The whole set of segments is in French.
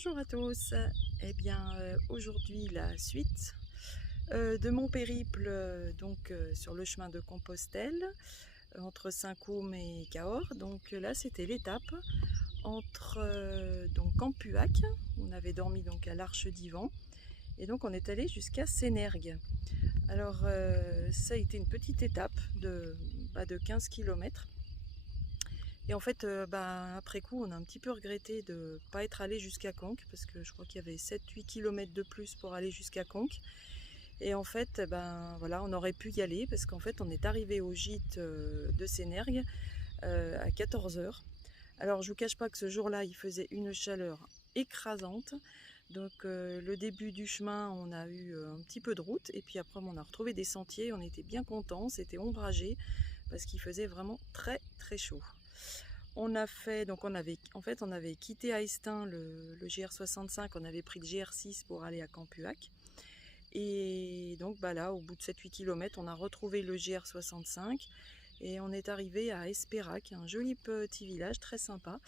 Bonjour à tous. Eh bien, aujourd'hui la suite de mon périple sur le chemin de Compostelle entre Saint-Côme et Cahors. Donc là c'était l'étape entre Campuac. On avait dormi donc à l'Arche d'Ivan et donc on est allé jusqu'à Sénergues. Alors ça a été une petite étape de 15 km. Et en fait, après coup, on a un petit peu regretté de ne pas être allé jusqu'à Conques, parce que je crois qu'il y avait 7-8 km de plus pour aller jusqu'à Conques. Et en fait, voilà, on aurait pu y aller, parce qu'en fait, on est arrivé au gîte de Sénergues à 14 h. Alors, je ne vous cache pas que ce jour-là, il faisait une chaleur écrasante. Donc, le début du chemin, on a eu un petit peu de route, et puis après, on a retrouvé des sentiers. On était bien contents, c'était ombragé, parce qu'il faisait vraiment très, très chaud. On avait quitté Aestaing le GR65, on avait pris le GR6 pour aller à Campuac. Et donc là, au bout de 7-8 km, on a retrouvé le GR65 et on est arrivé à Espérac, un joli petit village très sympa,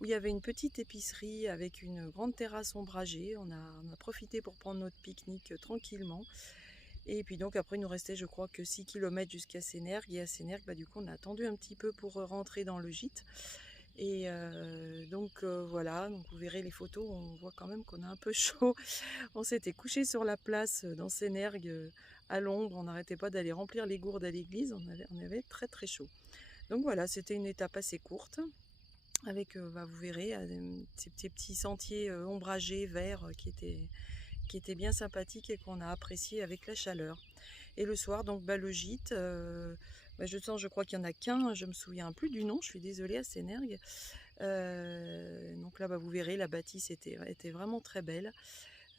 où il y avait une petite épicerie avec une grande terrasse ombragée. On a profité pour prendre notre pique-nique tranquillement. Et puis donc après, il nous restait, je crois, que 6 km jusqu'à Sénergues. Et à Sénergues, du coup, on a attendu un petit peu pour rentrer dans le gîte. Et voilà, donc vous verrez les photos, on voit quand même qu'on a un peu chaud. On s'était couché sur la place dans Sénergues à l'ombre, on n'arrêtait pas d'aller remplir les gourdes à l'église, on avait très très chaud. Donc voilà, c'était une étape assez courte, avec, vous verrez, ces petits sentiers ombragés, verts, qui étaient bien sympathiques et qu'on a apprécié avec la chaleur. Et le soir, donc le gîte, je crois qu'il n'y en a qu'un, je me souviens plus du nom, je suis désolée, à Sénergues. Donc là, vous verrez, la bâtisse était vraiment très belle.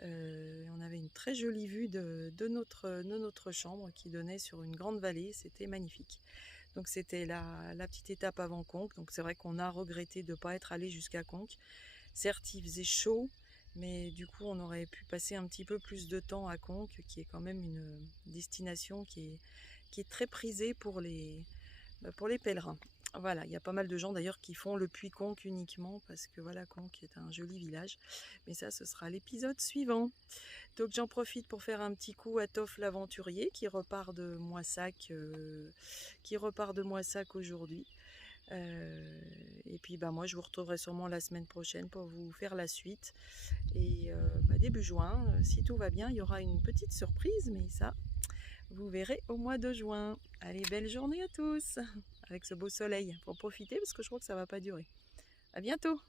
On avait une très jolie vue de notre chambre qui donnait sur une grande vallée, c'était magnifique. Donc c'était la petite étape avant Conques, donc c'est vrai qu'on a regretté de ne pas être allé jusqu'à Conques. Certes, il faisait chaud, mais du coup on aurait pu passer un petit peu plus de temps à Conques, qui est quand même une destination qui est très prisée pour les pèlerins. Voilà, il y a pas mal de gens d'ailleurs qui font le puits Conques uniquement parce que voilà, Conques est un joli village. Mais ça, ce sera l'épisode suivant. Donc j'en profite pour faire un petit coup à Toff l'aventurier qui repart de Moissac, aujourd'hui. Et puis moi je vous retrouverai sûrement la semaine prochaine pour vous faire la suite. Et début juin, si tout va bien, il y aura une petite surprise, mais ça, vous verrez au mois de juin. Allez, belle journée à tous, avec ce beau soleil. Pour profiter parce que je crois que ça va pas durer. À bientôt.